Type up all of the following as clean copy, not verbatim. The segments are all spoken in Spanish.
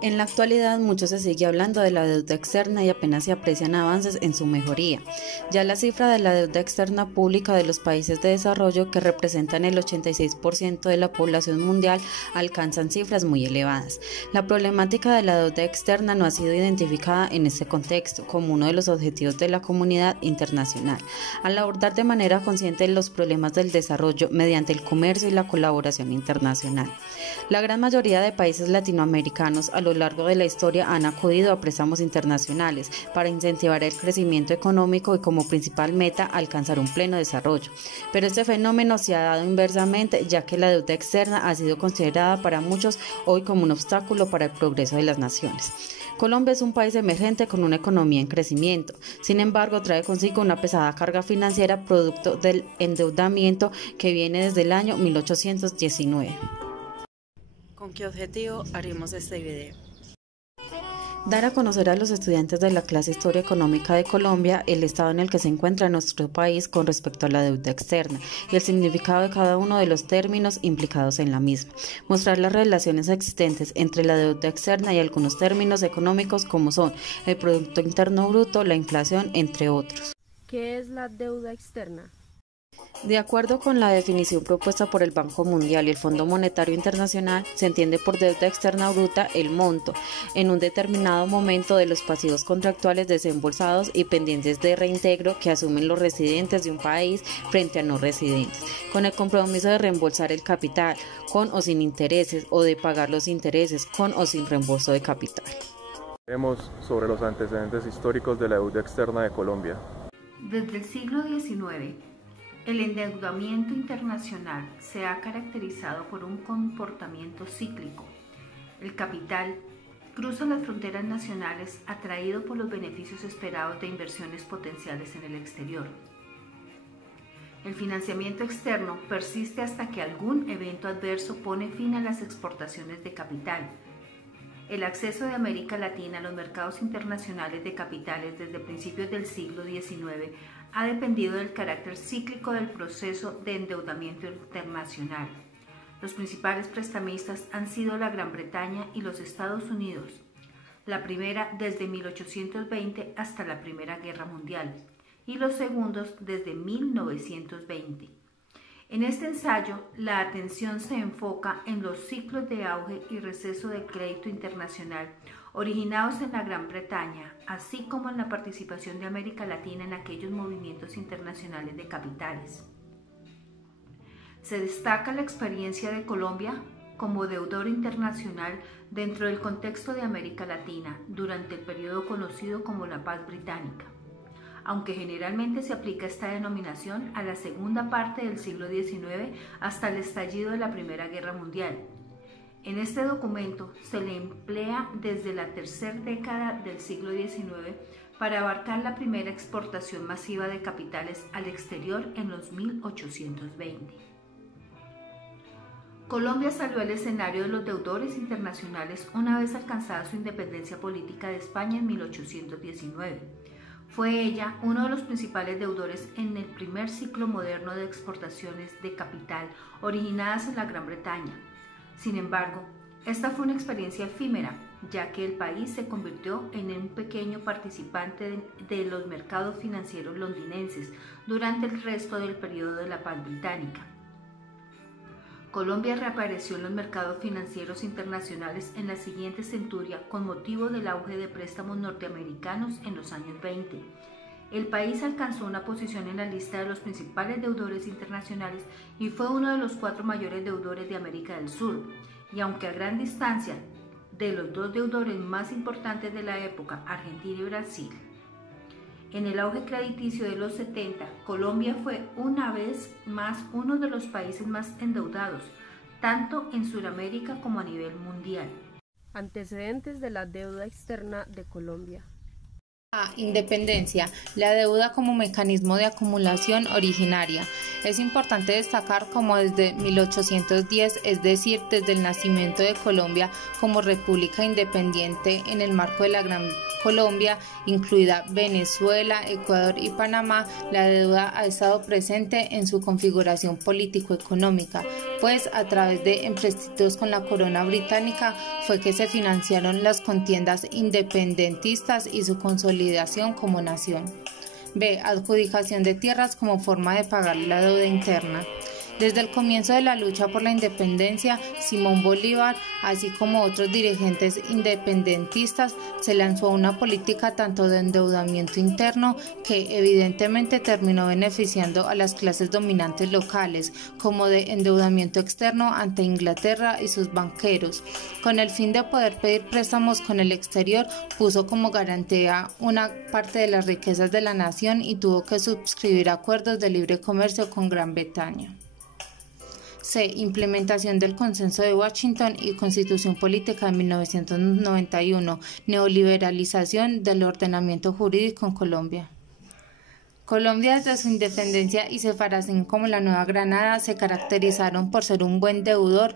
En la actualidad, mucho se sigue hablando de la deuda externa y apenas se aprecian avances en su mejoría. Ya la cifra de la deuda externa pública de los países de desarrollo, que representan el 86% de la población mundial, alcanzan cifras muy elevadas. La problemática de la deuda externa no ha sido identificada en este contexto como uno de los objetivos de la comunidad internacional, al abordar de manera consciente los problemas del desarrollo mediante el comercio y la colaboración internacional. La gran mayoría de países latinoamericanos a lo largo de la historia han acudido a préstamos internacionales para incentivar el crecimiento económico y como principal meta alcanzar un pleno desarrollo. Pero este fenómeno se ha dado inversamente, ya que la deuda externa ha sido considerada para muchos hoy como un obstáculo para el progreso de las naciones. Colombia es un país emergente con una economía en crecimiento, sin embargo trae consigo una pesada carga financiera producto del endeudamiento que viene desde el año 1819. ¿Con qué objetivo haremos este video? Dar a conocer a los estudiantes de la clase Historia Económica de Colombia el estado en el que se encuentra nuestro país con respecto a la deuda externa y el significado de cada uno de los términos implicados en la misma. Mostrar las relaciones existentes entre la deuda externa y algunos términos económicos como son el Producto Interno Bruto, la inflación, entre otros. ¿Qué es la deuda externa? De acuerdo con la definición propuesta por el Banco Mundial y el Fondo Monetario Internacional, se entiende por deuda externa bruta el monto, en un determinado momento, de los pasivos contractuales desembolsados y pendientes de reintegro que asumen los residentes de un país frente a no residentes, con el compromiso de reembolsar el capital, con o sin intereses, o de pagar los intereses, con o sin reembolso de capital. Veremos sobre los antecedentes históricos de la deuda externa de Colombia. Desde el siglo XIX, el endeudamiento internacional se ha caracterizado por un comportamiento cíclico. El capital cruza las fronteras nacionales atraído por los beneficios esperados de inversiones potenciales en el exterior. El financiamiento externo persiste hasta que algún evento adverso pone fin a las exportaciones de capital. El acceso de América Latina a los mercados internacionales de capitales desde principios del siglo XIX ha dependido del carácter cíclico del proceso de endeudamiento internacional. Los principales prestamistas han sido la Gran Bretaña y los Estados Unidos, la primera desde 1820 hasta la Primera Guerra Mundial y los segundos desde 1920. En este ensayo, la atención se enfoca en los ciclos de auge y receso del crédito internacional originados en la Gran Bretaña, así como en la participación de América Latina en aquellos movimientos internacionales de capitales. Se destaca la experiencia de Colombia como deudor internacional dentro del contexto de América Latina durante el periodo conocido como la Paz Británica, aunque generalmente se aplica esta denominación a la segunda parte del siglo XIX hasta el estallido de la Primera Guerra Mundial. En este documento se le emplea desde la tercera década del siglo XIX para abarcar la primera exportación masiva de capitales al exterior en los 1820. Colombia salió al escenario de los deudores internacionales una vez alcanzada su independencia política de España en 1819. Fue ella uno de los principales deudores en el primer ciclo moderno de exportaciones de capital originadas en la Gran Bretaña. Sin embargo, esta fue una experiencia efímera, ya que el país se convirtió en un pequeño participante de los mercados financieros londinenses durante el resto del periodo de la Paz Británica. Colombia reapareció en los mercados financieros internacionales en la siguiente centuria con motivo del auge de préstamos norteamericanos en los años 20. El país alcanzó una posición en la lista de los principales deudores internacionales y fue uno de los 4 mayores deudores de América del Sur, y aunque a gran distancia de los 2 deudores más importantes de la época, Argentina y Brasil. En el auge crediticio de los 70, Colombia fue una vez más uno de los países más endeudados, tanto en Sudamérica como a nivel mundial. Antecedentes de la deuda externa de Colombia. Independencia, la deuda como mecanismo de acumulación originaria. Es importante destacar cómo desde 1810, es decir, desde el nacimiento de Colombia como república independiente en el marco de la Gran Colombia, incluida Venezuela, Ecuador y Panamá, la deuda ha estado presente en su configuración político-económica, pues a través de empréstitos con la corona británica fue que se financiaron las contiendas independentistas y su consolidación como nación. B. Adjudicación de tierras como forma de pagar la deuda interna. Desde el comienzo de la lucha por la independencia, Simón Bolívar, así como otros dirigentes independentistas, se lanzó a una política tanto de endeudamiento interno, que evidentemente terminó beneficiando a las clases dominantes locales, como de endeudamiento externo ante Inglaterra y sus banqueros. Con el fin de poder pedir préstamos con el exterior, puso como garantía una parte de las riquezas de la nación y tuvo que suscribir acuerdos de libre comercio con Gran Bretaña. C. Implementación del Consenso de Washington y Constitución Política de 1991. Neoliberalización del ordenamiento jurídico en Colombia. Colombia, desde su independencia y separación como la Nueva Granada, se caracterizaron por ser un buen deudor,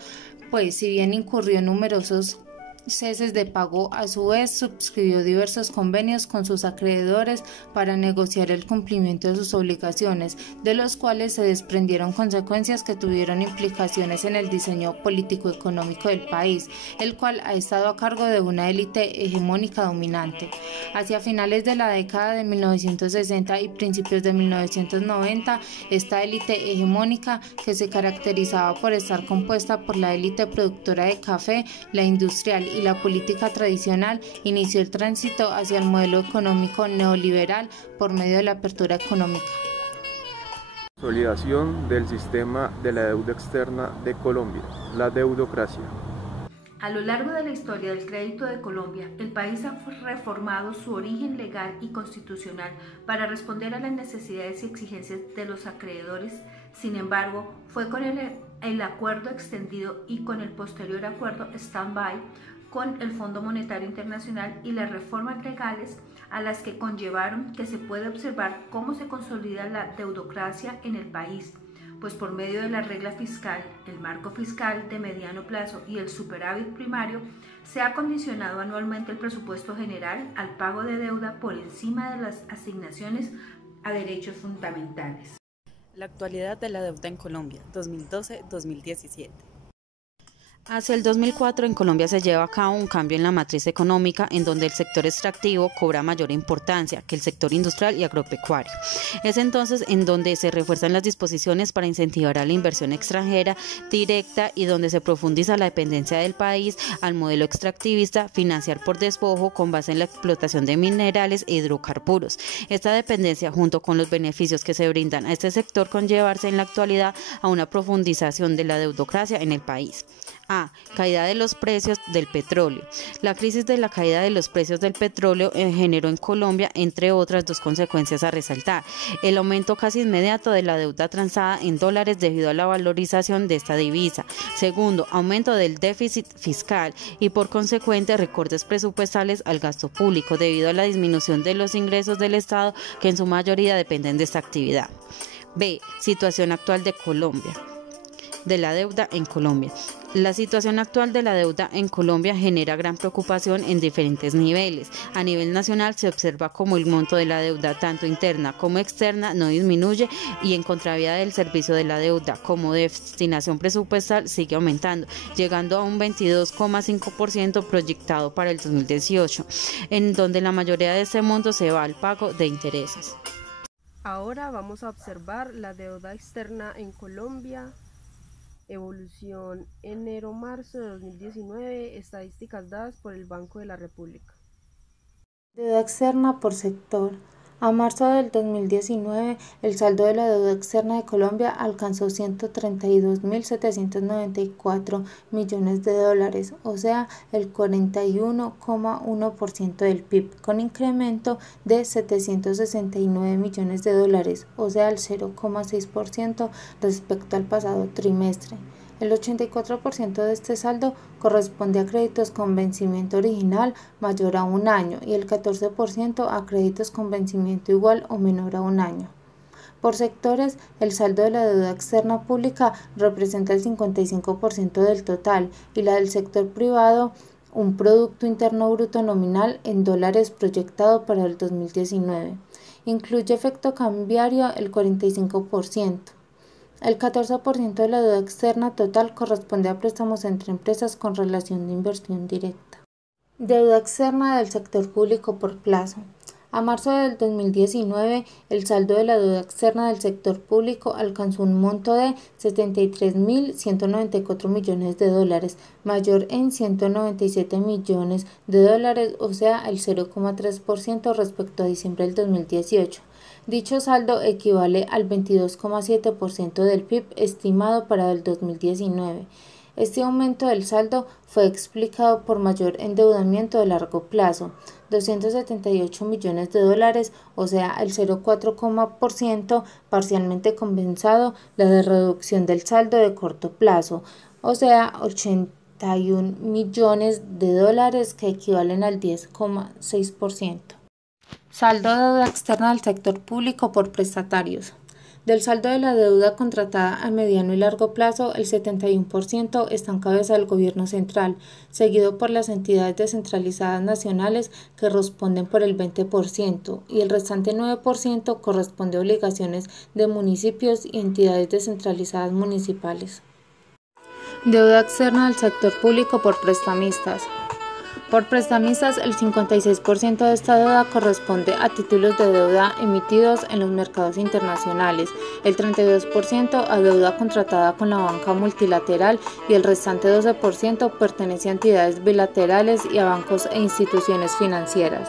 pues si bien incurrió en numerosos ceses de pago, a su vez suscribió diversos convenios con sus acreedores para negociar el cumplimiento de sus obligaciones, de los cuales se desprendieron consecuencias que tuvieron implicaciones en el diseño político-económico del país, el cual ha estado a cargo de una élite hegemónica dominante. Hacia finales de la década de 1960 y principios de 1990, esta élite hegemónica, que se caracterizaba por estar compuesta por la élite productora de café, la industrial y la política tradicional, inició el tránsito hacia el modelo económico neoliberal por medio de la apertura económica. Consolidación del sistema de la deuda externa de Colombia, la deudocracia. A lo largo de la historia del crédito de Colombia, el país ha reformado su origen legal y constitucional para responder a las necesidades y exigencias de los acreedores. Sin embargo, fue con el acuerdo extendido y con el posterior acuerdo stand-by con el Fondo Monetario Internacional y las reformas legales a las que conllevaron que se puede observar cómo se consolida la deudocracia en el país, pues por medio de la regla fiscal, el marco fiscal de mediano plazo y el superávit primario, se ha condicionado anualmente el presupuesto general al pago de deuda por encima de las asignaciones a derechos fundamentales. La actualidad de la deuda en Colombia, 2012-2017. Hacia el 2004 en Colombia se lleva a cabo un cambio en la matriz económica en donde el sector extractivo cobra mayor importancia que el sector industrial y agropecuario. Es entonces en donde se refuerzan las disposiciones para incentivar a la inversión extranjera directa y donde se profundiza la dependencia del país al modelo extractivista, financiar por despojo con base en la explotación de minerales e hidrocarburos. Esta dependencia, junto con los beneficios que se brindan a este sector, conllevarse en la actualidad a una profundización de la deudocracia en el país. Caída de los precios del petróleo. La crisis de la caída de los precios del petróleo generó en Colombia, entre otras, dos consecuencias a resaltar: el aumento casi inmediato de la deuda transada en dólares debido a la valorización de esta divisa. Segundo, aumento del déficit fiscal y por consecuente recortes presupuestales al gasto público debido a la disminución de los ingresos del Estado, que en su mayoría dependen de esta actividad. B. Situación actual de Colombia. De la deuda en Colombia. La situación actual de la deuda en Colombia genera gran preocupación en diferentes niveles. A nivel nacional se observa como el monto de la deuda, tanto interna como externa, no disminuye y en contravía del servicio de la deuda como destinación presupuestal sigue aumentando, llegando a un 22,5% proyectado para el 2018, en donde la mayoría de ese monto se va al pago de intereses. Ahora vamos a observar la deuda externa en Colombia. Evolución enero-marzo de 2019, estadísticas dadas por el Banco de la República. Deuda externa por sector. A marzo del 2019, el saldo de la deuda externa de Colombia alcanzó 132.794 millones de dólares, o sea, el 41,1% del PIB, con incremento de 769 millones de dólares, o sea, el 0,6% respecto al pasado trimestre. El 84% de este saldo corresponde a créditos con vencimiento original mayor a un año y el 14% a créditos con vencimiento igual o menor a un año. Por sectores, el saldo de la deuda externa pública representa el 55% del total y la del sector privado un Producto Interno Bruto nominal en dólares proyectado para el 2019. Incluye efecto cambiario el 45%. El 14% de la deuda externa total corresponde a préstamos entre empresas con relación de inversión directa. Deuda externa del sector público por plazo. A marzo del 2019, el saldo de la deuda externa del sector público alcanzó un monto de 73.194 millones de dólares, mayor en 197 millones de dólares, o sea, el 0,3% respecto a diciembre del 2018. Dicho saldo equivale al 22,7% del PIB estimado para el 2019. Este aumento del saldo fue explicado por mayor endeudamiento de largo plazo, 278 millones de dólares, o sea, el 0,4%, parcialmente compensado la de reducción del saldo de corto plazo, o sea, 81 millones de dólares que equivalen al 10,6%. Saldo de deuda externa del sector público por prestatarios. Del saldo de la deuda contratada a mediano y largo plazo, el 71% está en cabeza del gobierno central, seguido por las entidades descentralizadas nacionales que responden por el 20% y el restante 9% corresponde a obligaciones de municipios y entidades descentralizadas municipales. Deuda externa del sector público por prestamistas. Por prestamistas, el 56% de esta deuda corresponde a títulos de deuda emitidos en los mercados internacionales, el 32% a deuda contratada con la banca multilateral y el restante 12% pertenece a entidades bilaterales y a bancos e instituciones financieras.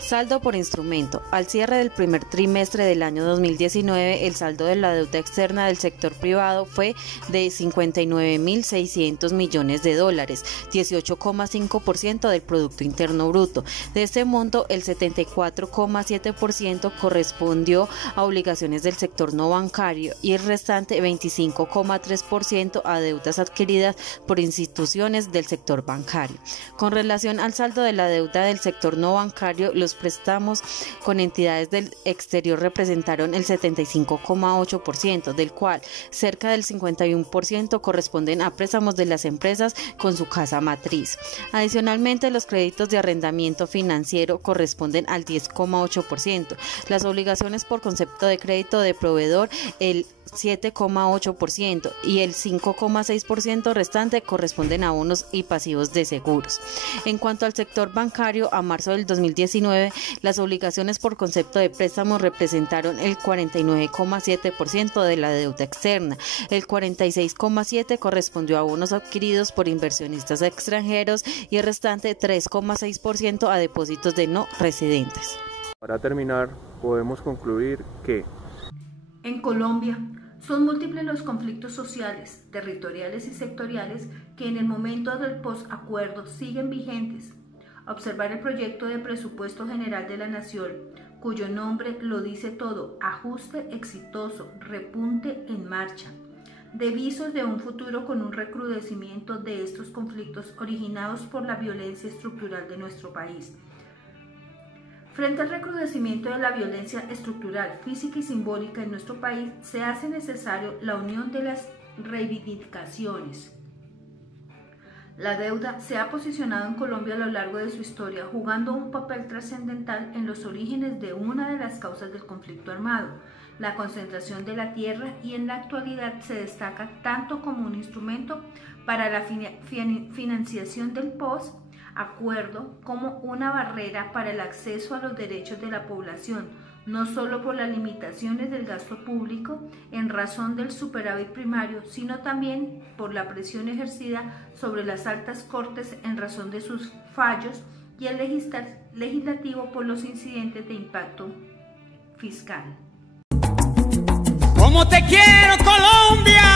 Saldo por instrumento. Al cierre del primer trimestre del año 2019, el saldo de la deuda externa del sector privado fue de 59.600 millones de dólares, 18,5% del Producto Interno Bruto. De este monto, el 74,7% correspondió a obligaciones del sector no bancario y el restante 25,3% a deudas adquiridas por instituciones del sector bancario. Con relación al saldo de la deuda del sector no bancario, los préstamos con entidades del exterior representaron el 75,8%, del cual cerca del 51% corresponden a préstamos de las empresas con su casa matriz. Adicionalmente, los créditos de arrendamiento financiero corresponden al 10,8%, las obligaciones por concepto de crédito de proveedor el 7,8% y el 5,6% restante corresponden a bonos y pasivos de seguros. En cuanto al sector bancario, a marzo del 2019, las obligaciones por concepto de préstamos representaron el 49,7% de la deuda externa, el 46,7% correspondió a bonos adquiridos por inversionistas extranjeros y el restante 3,6% a depósitos de no residentes. Para terminar, podemos concluir que en Colombia son múltiples los conflictos sociales, territoriales y sectoriales que en el momento del posacuerdo siguen vigentes. Observar el proyecto de presupuesto general de la Nación, cuyo nombre lo dice todo: ajuste exitoso, repunte en marcha, de visos de un futuro con un recrudecimiento de estos conflictos originados por la violencia estructural de nuestro país. Frente al recrudecimiento de la violencia estructural, física y simbólica en nuestro país, se hace necesario la unión de las reivindicaciones. La deuda se ha posicionado en Colombia a lo largo de su historia, jugando un papel trascendental en los orígenes de una de las causas del conflicto armado, la concentración de la tierra, y en la actualidad se destaca tanto como un instrumento para la financiación del post-acuerdo como una barrera para el acceso a los derechos de la población, no solo por las limitaciones del gasto público en razón del superávit primario, sino también por la presión ejercida sobre las altas cortes en razón de sus fallos y el legislativo por los incidentes de impacto fiscal. ¡Cómo te quiero, Colombia!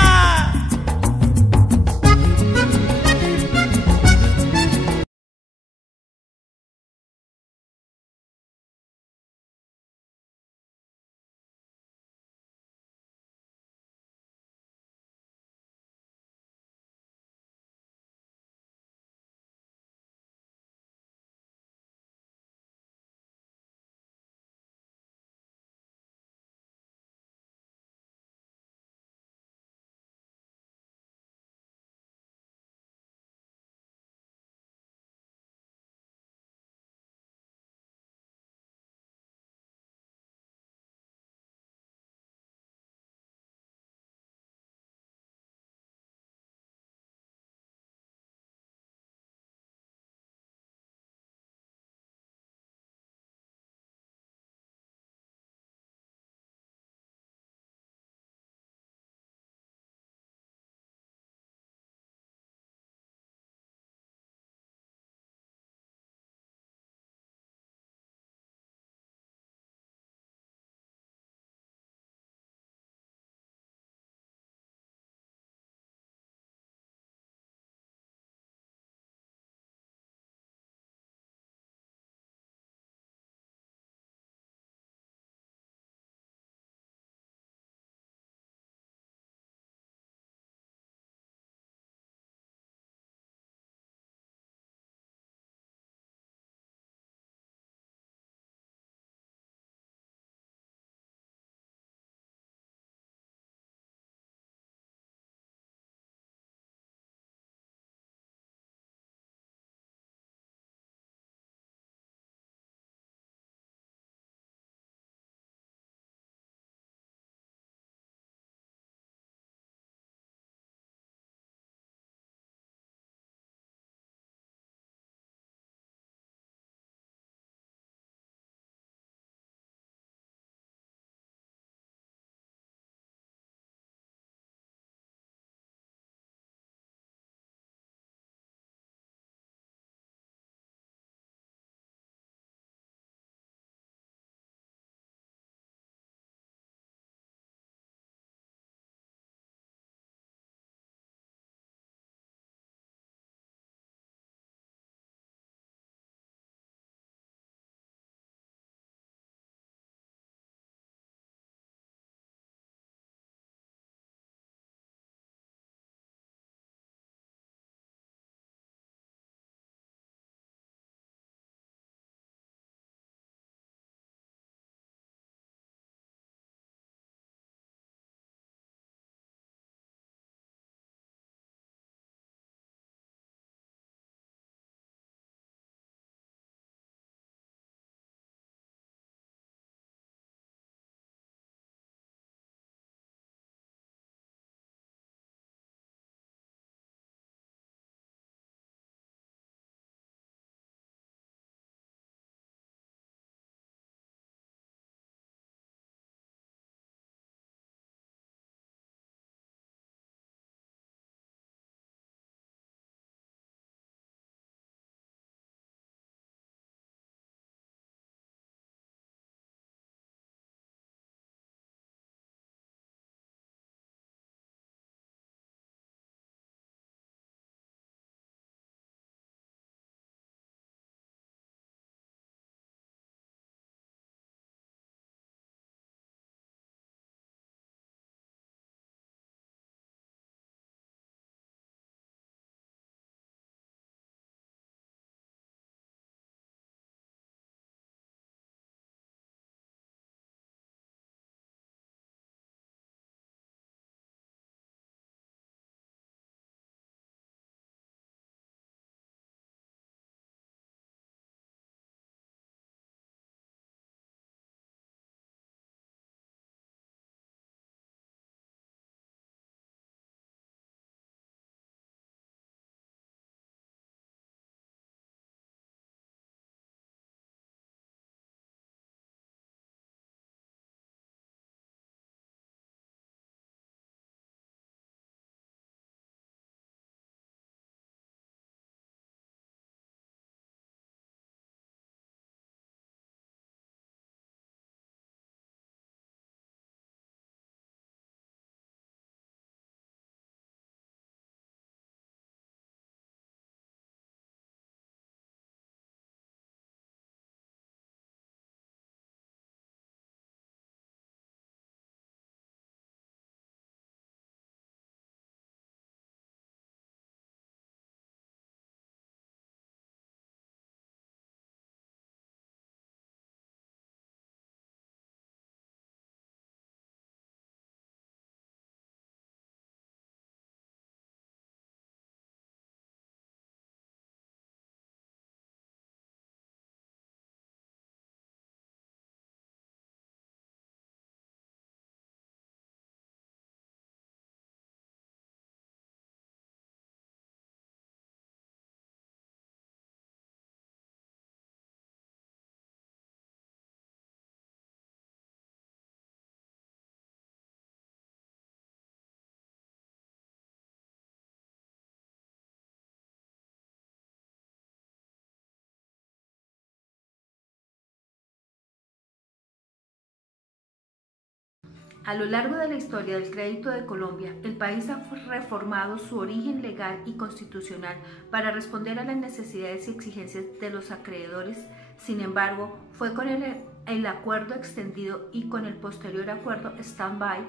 A lo largo de la historia del crédito de Colombia, el país ha reformado su origen legal y constitucional para responder a las necesidades y exigencias de los acreedores. Sin embargo, fue con el acuerdo extendido y con el posterior acuerdo stand-by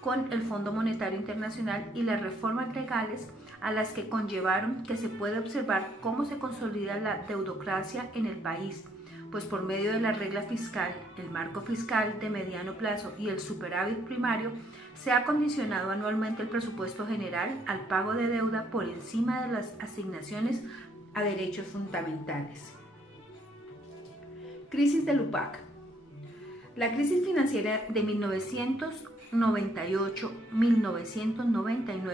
con el Fondo Monetario Internacional y las reformas legales a las que conllevaron que se puede observar cómo se consolida la deudocracia en el país, pues por medio de la regla fiscal, el marco fiscal de mediano plazo y el superávit primario, se ha condicionado anualmente el presupuesto general al pago de deuda por encima de las asignaciones a derechos fundamentales. Crisis del UPAC. La crisis financiera de 1998-1999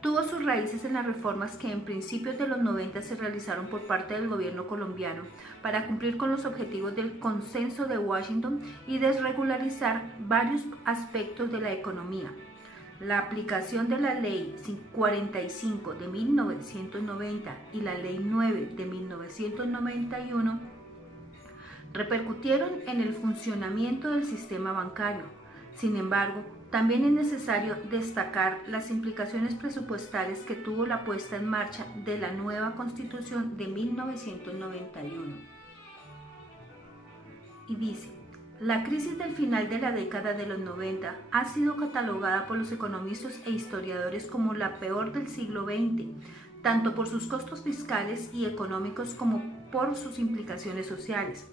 tuvo sus raíces en las reformas que en principios de los 90 se realizaron por parte del gobierno colombiano para cumplir con los objetivos del Consenso de Washington y desregularizar varios aspectos de la economía. La aplicación de la Ley 45 de 1990 y la Ley 9 de 1991 repercutieron en el funcionamiento del sistema bancario. Sin embargo, también es necesario destacar las implicaciones presupuestales que tuvo la puesta en marcha de la nueva Constitución de 1991. Y dice, la crisis del final de la década de los 90 ha sido catalogada por los economistas e historiadores como la peor del siglo XX, tanto por sus costos fiscales y económicos como por sus implicaciones sociales.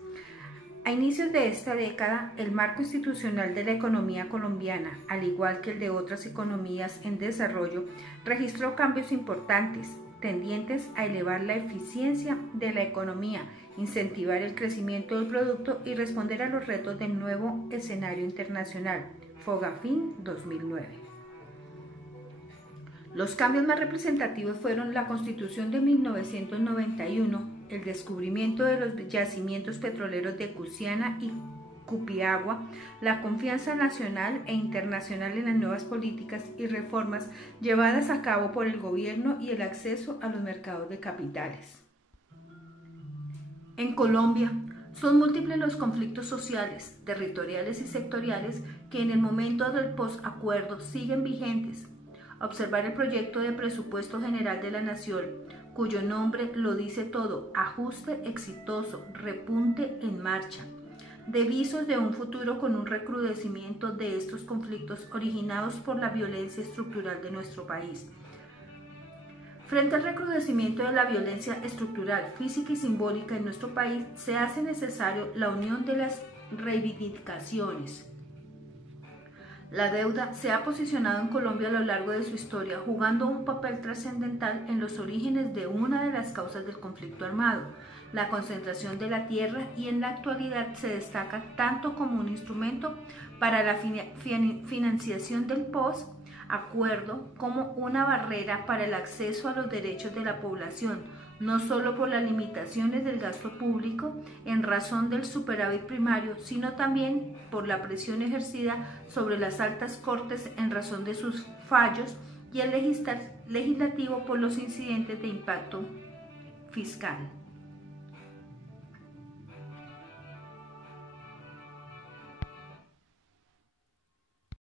A inicios de esta década, el marco institucional de la economía colombiana, al igual que el de otras economías en desarrollo, registró cambios importantes, tendientes a elevar la eficiencia de la economía, incentivar el crecimiento del producto y responder a los retos del nuevo escenario internacional, Fogafín 2009. Los cambios más representativos fueron la Constitución de 1991, el descubrimiento de los yacimientos petroleros de Cusiana y Cupiagua, la confianza nacional e internacional en las nuevas políticas y reformas llevadas a cabo por el gobierno y el acceso a los mercados de capitales. En Colombia, son múltiples los conflictos sociales, territoriales y sectoriales que en el momento del posacuerdo siguen vigentes. Observar el proyecto de presupuesto general de la Nación, cuyo nombre lo dice todo, ajuste exitoso, repunte en marcha, de visos de un futuro con un recrudecimiento de estos conflictos originados por la violencia estructural de nuestro país. Frente al recrudecimiento de la violencia estructural, física y simbólica en nuestro país, se hace necesario la unión de las reivindicaciones. La deuda se ha posicionado en Colombia a lo largo de su historia, jugando un papel trascendental en los orígenes de una de las causas del conflicto armado, la concentración de la tierra, y en la actualidad se destaca tanto como un instrumento para la financiación del post-acuerdo como una barrera para el acceso a los derechos de la población, no solo por las limitaciones del gasto público en razón del superávit primario, sino también por la presión ejercida sobre las altas cortes en razón de sus fallos y el legislativo por los incidentes de impacto fiscal.